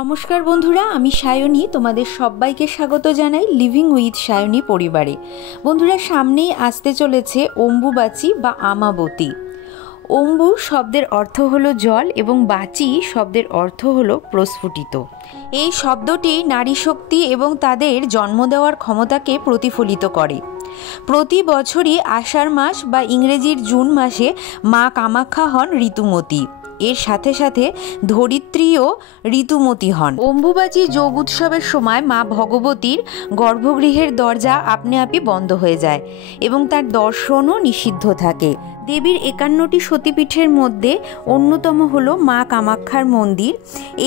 নমস্কার বন্ধুরা, আমি সায়নী তোমাদের সবাইকে স্বাগত জানাই লিভিং উইথ সায়নী পরিবারে। বন্ধুরা, সামনেই আসতে চলেছে অম্বুবাচী বা আমাবতী। অম্বু শব্দের অর্থ হলো জল এবং বাচী শব্দের অর্থ হলো প্রস্ফুটিত। এই শব্দটি নারী শক্তি এবং তাদের জন্ম দেওয়ার ক্ষমতাকে প্রতিফলিত করে। প্রতি বছরই আষাঢ় মাস বা ইংরেজির জুন মাসে মা কামাখ্যা হন ঋতুমতী। এর সাথে সাথে ধরিত্রীও ঋতুমতী হন। অম্বুবাচী যোগ উৎসবের সময় মা ভগবতীর গর্ভগৃহের দরজা আপনা আপনি বন্ধ হয়ে যায় এবং তার দর্শনও নিষিদ্ধ থাকে। দেবীর 51টি সতীপীঠের মধ্যে অন্যতম হল মা কামাখ্যার মন্দির।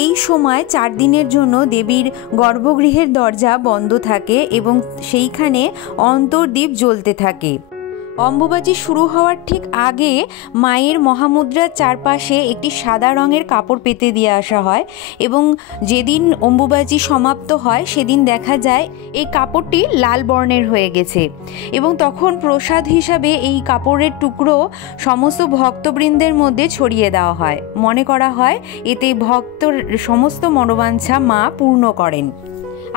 এই সময় 4 দিনের জন্য দেবীর গর্ভগৃহের দরজা বন্ধ থাকে এবং সেইখানে অন্তর্দীপ জ্বলতে থাকে। অম্বুবাচী শুরু হওয়ার ঠিক আগে মায়ের মহামুদ্রার চারপাশে একটি সাদা রঙের কাপড় পেতে দিয়ে আসা হয় এবং যেদিন অম্বুবাচী সমাপ্ত হয় সেদিন দেখা যায় এই কাপড়টি লাল বর্ণের হয়ে গেছে এবং তখন প্রসাদ হিসাবে এই কাপড়ের টুকরো সমস্ত ভক্তবৃন্দের মধ্যে ছড়িয়ে দেওয়া হয়। মনে করা হয় এতে ভক্তর সমস্ত মনোবাঞ্ছা মা পূর্ণ করেন।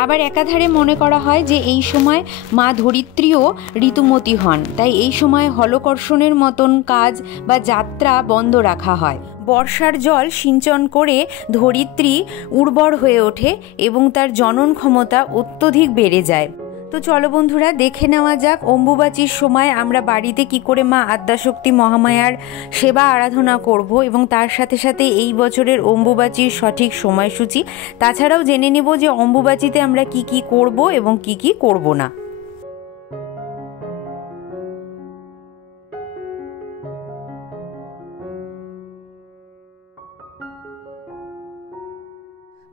আবার একাধারে মনে করা হয় যে এই সময় মা ধরিত্রীও ঋতুমতী হন, তাই এই সময় হলকর্ষণের মতন কাজ বা যাত্রা বন্ধ রাখা হয়। বর্ষার জল সিঞ্চন করে ধরিত্রী উর্বর হয়ে ওঠে এবং তার জনন ক্ষমতা অত্যধিক বেড়ে যায়। তো চলো বন্ধুরা, দেখে নেওয়া যাক অম্বুবাচীর সময় আমরা বাড়িতে কি করে মা আদ্যাশক্তি মহামায়ার সেবা আরাধনা করব এবং তার সাথে সাথে এই বছরের অম্বুবাচীর সঠিক সময়সূচি। তাছাড়াও জেনে নেব যে অম্বুবাচীতে আমরা কি কি করব এবং কি কি করব না।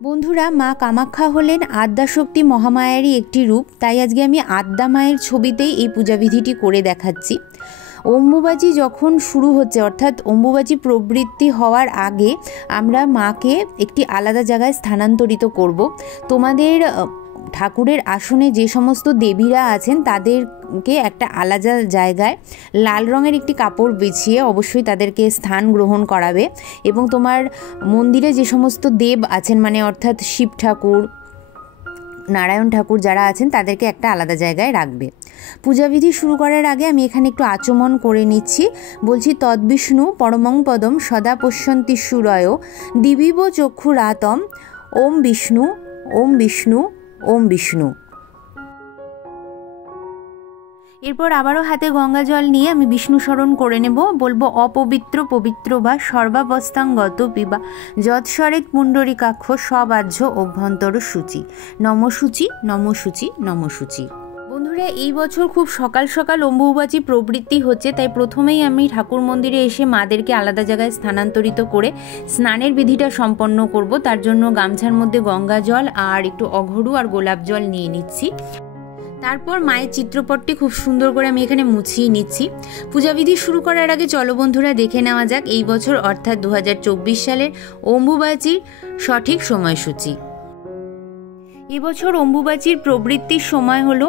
বন্ধুরা, মা কামাখ্যা হলেন আদ্যাশক্তি মহামায়ারই একটি রূপ, তাই আজকে আমি আদ্যা মায়ের ছবিতেই এই পূজাবিধিটি করে দেখাচ্ছি। অম্বুবাচী যখন শুরু হচ্ছে, অর্থাৎ অম্বুবাচী প্রবৃত্তি হওয়ার আগে আমরা মাকে একটি আলাদা জায়গায় স্থানান্তরিত করব। তোমাদের ঠাকুরের আসনে যে সমস্ত দেবীরা আছেন তাদেরকে একটা আলাদা জায়গায় লাল রঙের একটি কাপড় বিছিয়ে অবশ্যই তাদেরকে স্থান গ্রহণ করাবে এবং তোমার মন্দিরে যে সমস্ত দেব আছেন, মানে অর্থাৎ শিব ঠাকুর, নারায়ণ ঠাকুর যারা আছেন তাদেরকে একটা আলাদা জায়গায় রাখবে। পূজাবিধি শুরু করার আগে আমি এখানে একটু আচমন করে নিচ্ছি। বলছি, তদ্বিষ্ণু পরমং পদম সদা পশ্যন্তি সুরয় দিবিব চক্ষুরাতম ওম বিষ্ণু ওম বিষ্ণু ওম বিষ্ণু। এরপর আবারও হাতে গঙ্গা জল নিয়ে আমি বিষ্ণু স্মরণ করে নেব। বলবো, অপবিত্র পবিত্র বা সর্বাবস্থাঙ্গত পিবা যৎসরেত পুণ্ডরিকাক্ষ সবাহ্য অভ্যন্তর সূচি নমসূচি নমসূচি নমসূচি। বন্ধুরা, এই বছর খুব সকাল সকাল অম্বুবাচী প্রবৃত্তি হচ্ছে, তাই প্রথমেই আমি ঠাকুর মন্দিরে এসে মাদেরকে আলাদা জায়গায় স্থানান্তরিত করে স্নানের বিধিটা সম্পন্ন করব। তার জন্য গামছার মধ্যে গঙ্গা জল আর একটু অঘরু আর গোলাপ জল নিয়ে নিচ্ছি। তারপর মায়ের চিত্রপটটি খুব সুন্দর করে আমি এখানে মুছিয়ে নিচ্ছি। পূজাবিধি শুরু করার আগে চলো বন্ধুরা দেখে নেওয়া যাক এই বছর অর্থাৎ 2024 সালের অম্বুবাচীর সঠিক সময়সূচি। এবছর অম্বুবাচীর প্রবৃত্তির সময় হলো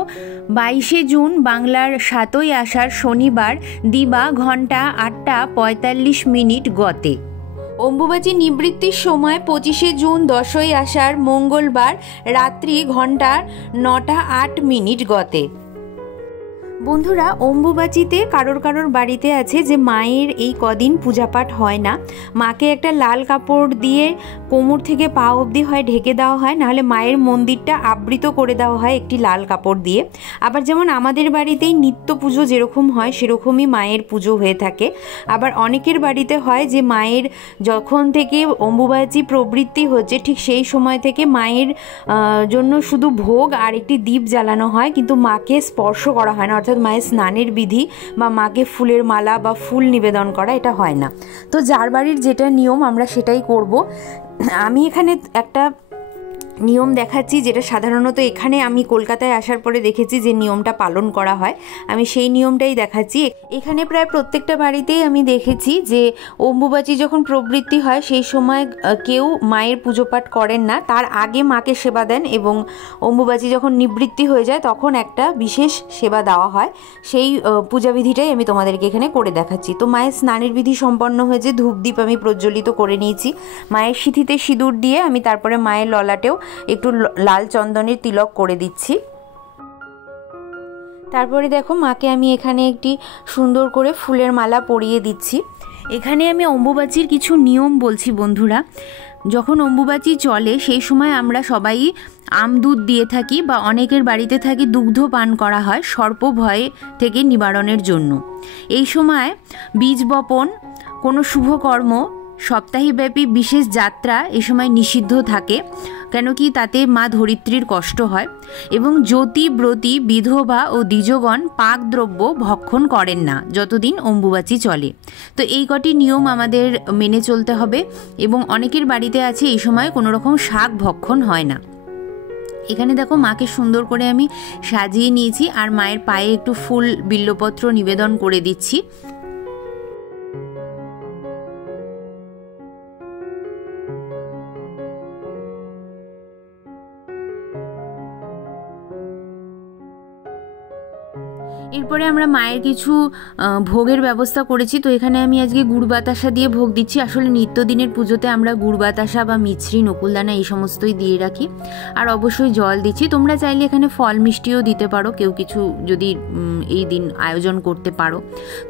22শে জুন বাংলার 7ই আষাঢ় শনিবার দিবা ঘন্টা 8:45 গতে। অম্বুবাচী নিবৃত্তির সময় 25শে জুন 10ই আষাঢ় মঙ্গলবার রাত্রি ঘন্টা 9:08 গতে। বন্ধুরা, অম্বুবাচীতে কারোর কারোর বাড়িতে আছে যে মায়ের এই কদিন পূজাপাঠ হয় না। মাকে একটা লাল কাপড় দিয়ে কোমর থেকে পা অবধি হয় ঢেকে দেওয়া হয়, নাহলে মায়ের মন্দিরটা আবৃত করে দেওয়া হয় একটি লাল কাপড় দিয়ে। আবার যেমন আমাদের বাড়িতেই নিত্য পুজো যেরকম হয় সেরকমই মায়ের পুজো হয়ে থাকে। আবার অনেকের বাড়িতে হয় যে মায়ের যখন থেকে অম্বুবাচী প্রবৃত্তি হচ্ছে ঠিক সেই সময় থেকে মায়ের জন্য শুধু ভোগ আর একটি দীপ জ্বালানো হয়, কিন্তু মাকে স্পর্শ করা হয় না, অর্থাৎ মায়ের স্নানের বিধি বা মাকে ফুলের মালা বা ফুল নিবেদন করা এটা হয় না। তো যার বাড়ির যেটা নিয়ম আমরা সেটাই করব। আমি এখানে একটা নিয়ম দেখাচ্ছি, যেটা সাধারণত এখানে আমি কলকাতায় আসার পরে দেখেছি যে নিয়মটা পালন করা হয়, আমি সেই নিয়মটাই দেখাচ্ছি। এখানে প্রায় প্রত্যেকটা বাড়িতেই আমি দেখেছি যে অম্বুবাচী যখন প্রবৃত্তি হয় সেই সময় কেউ মায়ের পুজো পাঠ করেন না, তার আগে মাকে সেবা দেন, এবং অম্বুবাচী যখন নিবৃত্তি হয়ে যায় তখন একটা বিশেষ সেবা দেওয়া হয়। সেই পূজাবিধিটাই আমি তোমাদেরকে এখানে করে দেখাচ্ছি। তো মায়ের স্নানের বিধি সম্পন্ন হয়েছে, ধূপদীপ আমি প্রজ্বলিত করে নিয়েছি। মায়ের সিঁথিতে সিঁদুর দিয়ে আমি তারপরে মায়ের ললাটেও একটু লাল চন্দনের তিলক করে দিচ্ছি। তারপরে দেখো মাকে আমি এখানে একটি সুন্দর করে ফুলের মালা পরিয়ে দিচ্ছি। এখানে আমি অম্বুবাচীর কিছু নিয়ম বলছি বন্ধুরা। যখন অম্বুবাচী চলে সেই সময় আমরা সবাই দুধ দিয়ে থাকি, বা অনেকের বাড়িতে থাকি দুগ্ধ পান করা হয় সর্প ভয় থেকে নিবারণের জন্য। এই সময় বীজ বপন, কোনো শুভকর্ম, সপ্তাহব্যাপী বিশেষ যাত্রা এই সময় নিষিদ্ধ থাকে, কেন কি তাতে মা ধরিত্রীর কষ্ট হয়। এবং জ্যোতি ব্রতী বিধবা ও দ্বিজগণ পাকদ্রব্য ভক্ষণ করেন না যতদিন অম্বুবাচী চলে। তো এই কটি নিয়ম আমাদের মেনে চলতে হবে। এবং অনেকের বাড়িতে আছে এই সময় কোনো রকম শাক ভক্ষণ হয় না। এখানে দেখো মাকে সুন্দর করে আমি সাজিয়ে নিয়েছি, আর মায়ের পায়ে একটু ফুল বিল্লপত্র নিবেদন করে দিচ্ছি। এরপরে আমরা মায়ের কিছু ভোগের ব্যবস্থা করেছি। তো এখানে আমি আজকে গুড় বাতাসা দিয়ে ভোগ দিচ্ছি। আসলে নিত্যদিনের পুজোতে আমরা গুড় বাতাসা বা মিছরি, নকুলদানা এই সমস্তই দিয়ে রাখি, আর অবশ্যই জল দিচ্ছি। তোমরা চাইলে এখানে ফল মিষ্টিও দিতে পারো, কেউ কিছু যদি এই দিন আয়োজন করতে পারো।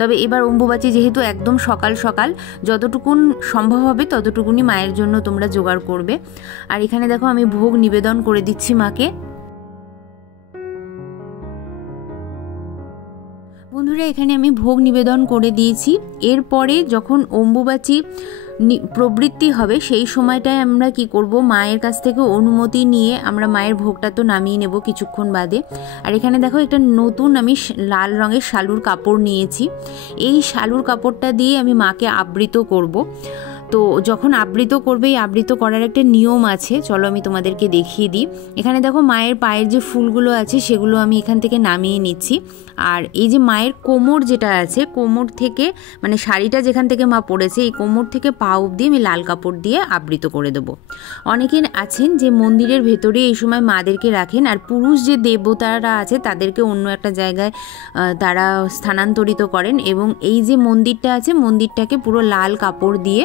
তবে এবার অম্বুবাচী যেহেতু একদম সকাল সকাল, যতটুকুন সম্ভব হবে ততটুকুনি মায়ের জন্য তোমরা জোগাড় করবে। আর এখানে দেখো আমি ভোগ নিবেদন করে দিচ্ছি মাকে। বন্ধুরা এখানে আমি ভোগ নিবেদন করে দিয়েছি। এরপরে যখন অম্বুবাচী প্রবৃত্তি হবে সেই সময়টায় আমরা কি করব, মায়ের কাছ থেকে অনুমতি নিয়ে আমরা মায়ের ভোগটা তো নামিয়ে নেব কিছুক্ষণ বাদে। আর এখানে দেখো একটা নতুন আমি লাল রঙের শালুর কাপড় নিয়েছি। এই শালুর কাপড়টা দিয়ে আমি মাকে আবৃত করব। তো যখন আবৃত করবে, এই আবৃত করার একটা নিয়ম আছে, চলো আমি তোমাদেরকে দেখিয়ে দিই। এখানে দেখো মায়ের পায়ের যে ফুলগুলো আছে সেগুলো আমি এখান থেকে নামিয়ে নিচ্ছি। আর এই যে মায়ের কোমর যেটা আছে, কোমর থেকে মানে শাড়িটা যেখান থেকে মা পরেছে, এই কোমর থেকে পা অবধি আমি লাল কাপড় দিয়ে আবৃত করে দেবো। অনেকে আছেন যে মন্দিরের ভেতরে এই সময় মাদেরকে রাখেন, আর পুরুষ যে দেবতারা আছে তাদেরকে অন্য একটা জায়গায় তারা স্থানান্তরিত করেন, এবং এই যে মন্দিরটা আছে মন্দিরটাকে পুরো লাল কাপড় দিয়ে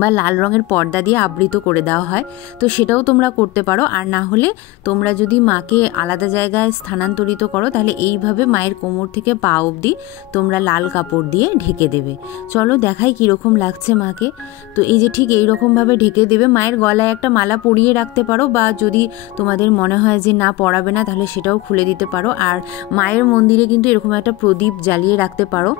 বা লাল রঙের পর্দা দিয়ে আবৃত করে দেওয়া হয়। তো সেটাও তোমরা করতে পারো। আর না হলে তোমরা যদি মাকে আলাদা জায়গায় স্থানান্তরিত করো তাহলে এইভাবে মায়ের কোমর থেকে পা অবধি তোমরা লাল কাপড় দিয়ে ঢেকে দেবে। চলো দেখাই কীরকম লাগছে মাকে। তো এই যে ঠিক এইরকমভাবে ঢেকে দেবে। মায়ের গলায় একটা মালা পরিয়ে রাখতে পারো, বা যদি তোমাদের মনে হয় যে না পরাবে না তাহলে সেটাও খুলে দিতে পারো। আর মায়ের মন্দিরে কিন্তু এরকম একটা প্রদীপ জ্বালিয়ে রাখতে পারো।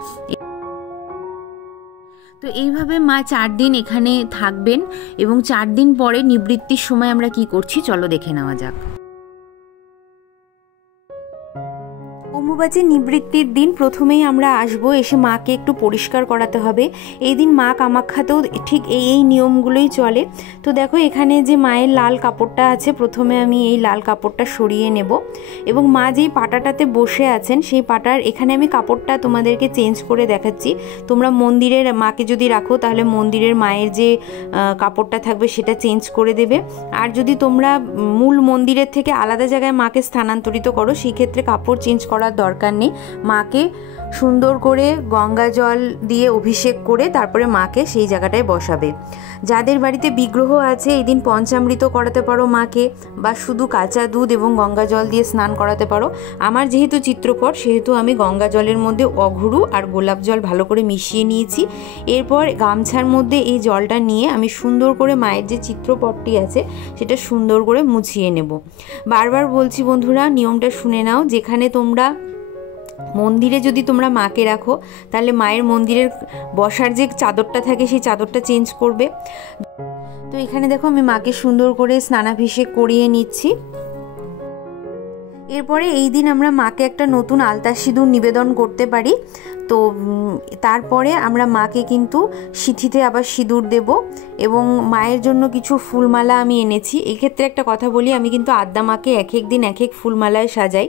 তো এইভাবে মা 4 দিন এখানে থাকবেন, এবং 4 দিন পরে নিবৃত্তির সময় আমরা কি করছি চলো দেখে নেওয়া যাক। অম্বুবাচী নিবৃত্তির দিন প্রথমেই আমরা আসবো, এসে মাকে একটু পরিষ্কার করাতে হবে। এই দিন মা কামাখ্যাতেও ঠিক এই নিয়মগুলোই চলে। তো দেখো এখানে যে মায়ের লাল কাপড়টা আছে, প্রথমে আমি এই লাল কাপড়টা সরিয়ে নেব, এবং মা যেই পাটাটাতে বসে আছেন সেই পাটার এখানে আমি কাপড়টা তোমাদেরকে চেঞ্জ করে দেখাচ্ছি। তোমরা মন্দিরের মাকে যদি রাখো তাহলে মন্দিরের মায়ের যে কাপড়টা থাকবে সেটা চেঞ্জ করে দেবে। আর যদি তোমরা মূল মন্দিরের থেকে আলাদা জায়গায় মাকে স্থানান্তরিত করো সেই ক্ষেত্রে কাপড় চেঞ্জ করার দরকার নেই। মাকে সুন্দর করে গঙ্গা জল দিয়ে অভিষেক করে তারপরে মাকে সেই জায়গাটায় বসাবে। যাদের বাড়িতে বিগ্রহ আছে এই দিন পঞ্চামৃত করাতে পারো মাকে, বা শুধু কাঁচা দুধ এবং গঙ্গা জল দিয়ে স্নান করাতে পারো। আমার যেহেতু চিত্রপট সেহেতু আমি গঙ্গা জলের মধ্যে অঘরু আর গোলাপ জল ভালো করে মিশিয়ে নিয়েছি। এরপর গামছার মধ্যে এই জলটা নিয়ে আমি সুন্দর করে মায়ের যে চিত্রপটটি আছে সেটা সুন্দর করে মুছিয়ে নেব। বারবার বলছি বন্ধুরা, নিয়মটা শুনে নাও। যেখানে তোমরা মন্দিরে যদি তোমরা মাকে রাখো তাহলে মায়ের মন্দিরের বসার যে চাদরটা থাকে সেই চাদরটা চেঞ্জ করবে। তো এখানে দেখো আমি মাকে সুন্দর করে স্নানাভিষেক করিয়ে নিচ্ছি। এরপরে এই দিন আমরা মাকে একটা নতুন আলতা সিঁদুর নিবেদন করতে পারি। তো তারপরে আমরা মাকে কিন্তু সিঁথিতে আবার সিঁদুর দেব এবং মায়ের জন্য কিছু ফুলমালা আমি এনেছি। এক্ষেত্রে একটা কথা বলি, আমি কিন্তু আদ্যা মাকে এক এক দিন এক এক ফুলমালায় সাজাই।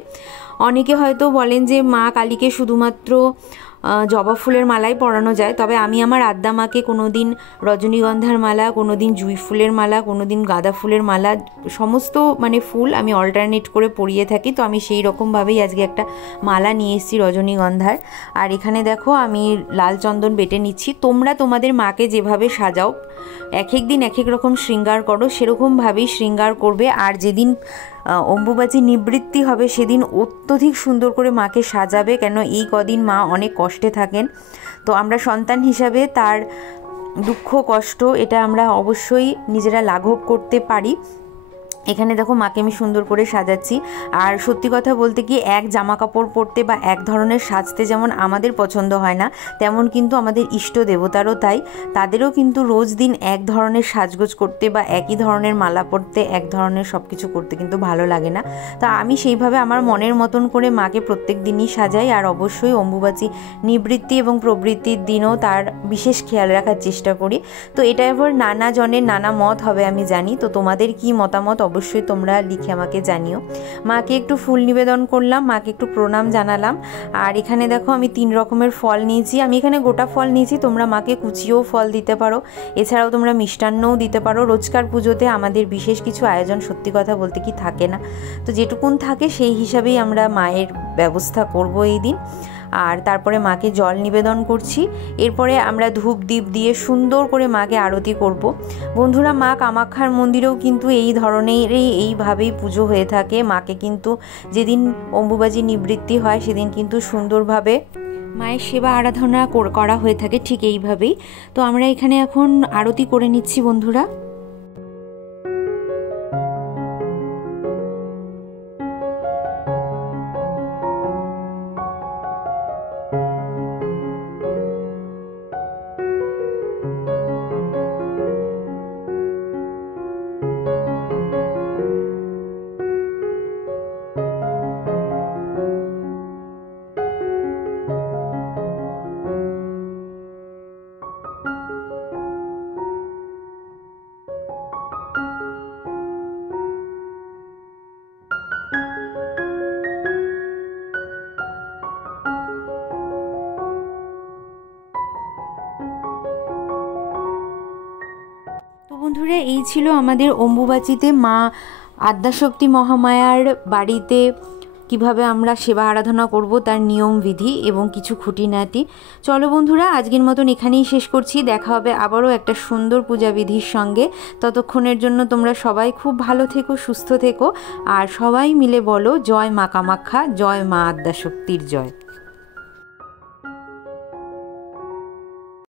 অনেকে হয়তো বলেন যে মা কালীকে শুধুমাত্র জবা ফুলের মালাই পরানো যায়, তবে আমি আমার আদ্যা মাকে কোনো দিন রজনীগন্ধার মালা, কোনো দিন জুঁই ফুলের মালা, কোনো দিন গাঁদা ফুলের মালা, সমস্ত ফুল আমি অল্টারনেট করে পরিয়ে থাকি। তো আমি সেই রকমভাবেই আজকে একটা মালা নিয়ে এসেছি রজনীগন্ধার। আর এখানে দেখো আমি লাল চন্দন বেটে নিচ্ছি। তোমরা তোমাদের মাকে যেভাবে সাজাও, এক এক দিন এক এক রকম শৃঙ্গার করো, সেরকমভাবেই শৃঙ্গার করবে। আর যেদিন অম্বুবাচী নিবৃত্তি হবে সেদিন অত্যধিক সুন্দর করে মাকে সাজাবে, কেন এই কদিন মা অনেক কষ্টে থাকেন। তো আমরা সন্তান হিসাবে তার দুঃখ কষ্ট এটা আমরা অবশ্যই নিজেরা লাঘব করতে পারি। এখানে দেখো মাকে আমি সুন্দর করে সাজাচ্ছি। আর সত্যি কথা বলতে কি, এক জামা কাপড় পরতে বা এক ধরনের সাজতে যেমন আমাদের পছন্দ হয় না, তেমন কিন্তু আমাদের ইষ্ট দেবতারও তাই। তাদেরও কিন্তু রোজ দিন এক ধরনের সাজগোজ করতে বা একই ধরনের মালা পরতে, এক ধরনের সব কিছু করতে কিন্তু ভালো লাগে না। তা আমি সেইভাবে আমার মনের মতন করে মাকে প্রত্যেক দিনই সাজাই। আর অবশ্যই অম্বুবাচী নিবৃত্তি এবং প্রবৃত্তির দিনও তার বিশেষ খেয়াল রাখার চেষ্টা করি। তো এটা এবার নানা জনের নানা মত হবে আমি জানি, তো তোমাদের কি মতামত অবশ্যই তোমরা লিখে আমাকে জানিও। মাকে একটু ফুল নিবেদন করলাম, মাকে একটু প্রণাম জানালাম। আর এখানে দেখো আমি 3 রকমের ফল নিয়েছি। আমি এখানে গোটা ফল নিয়েছি, তোমরা মাকে কুচিয়েও ফল দিতে পারো, এছাড়াও তোমরা মিষ্টান্নও দিতে পারো। রোজকার পুজোতে আমাদের বিশেষ কিছু আয়োজন সত্যি কথা বলতে কি থাকে না, তো যেটুকুন থাকে সেই হিসাবেই আমরা মায়ের ব্যবস্থা করব এই দিন। আর তারপরে মাকে জল নিবেদন করছি। এরপরে আমরা ধূপ দ্বীপ দিয়ে সুন্দর করে মাকে আরতি করব। বন্ধুরা, মা কামাখ্যার মন্দিরেও কিন্তু এই ধরনেরই এইভাবেই পুজো হয়ে থাকে। মাকে কিন্তু যেদিন অম্বুবাচী নিবৃত্তি হয় সেদিন কিন্তু সুন্দরভাবে মায়ের সেবা আরাধনা করা হয়ে থাকে ঠিক এইভাবেই। তো আমরা এখানে এখন আরতি করে নিচ্ছি বন্ধুরা। বন্ধুরা, এই ছিল আমাদের অম্বুবাচীতে মা আদ্যাশক্তি মহামায়ার বাড়িতে কিভাবে আমরা সেবা আরাধনা করব তার নিয়মবিধি এবং কিছু খুঁটিনাটি। চলো বন্ধুরা, আজকের মতন এখানেই শেষ করছি। দেখা হবে আবারও একটা সুন্দর পূজাবিধির সঙ্গে। ততক্ষণের জন্য তোমরা সবাই খুব ভালো থেকো, সুস্থ থেকো, আর সবাই মিলে বলো জয় মা কামাখ্যা, জয় মা আদ্যাশক্তির জয়।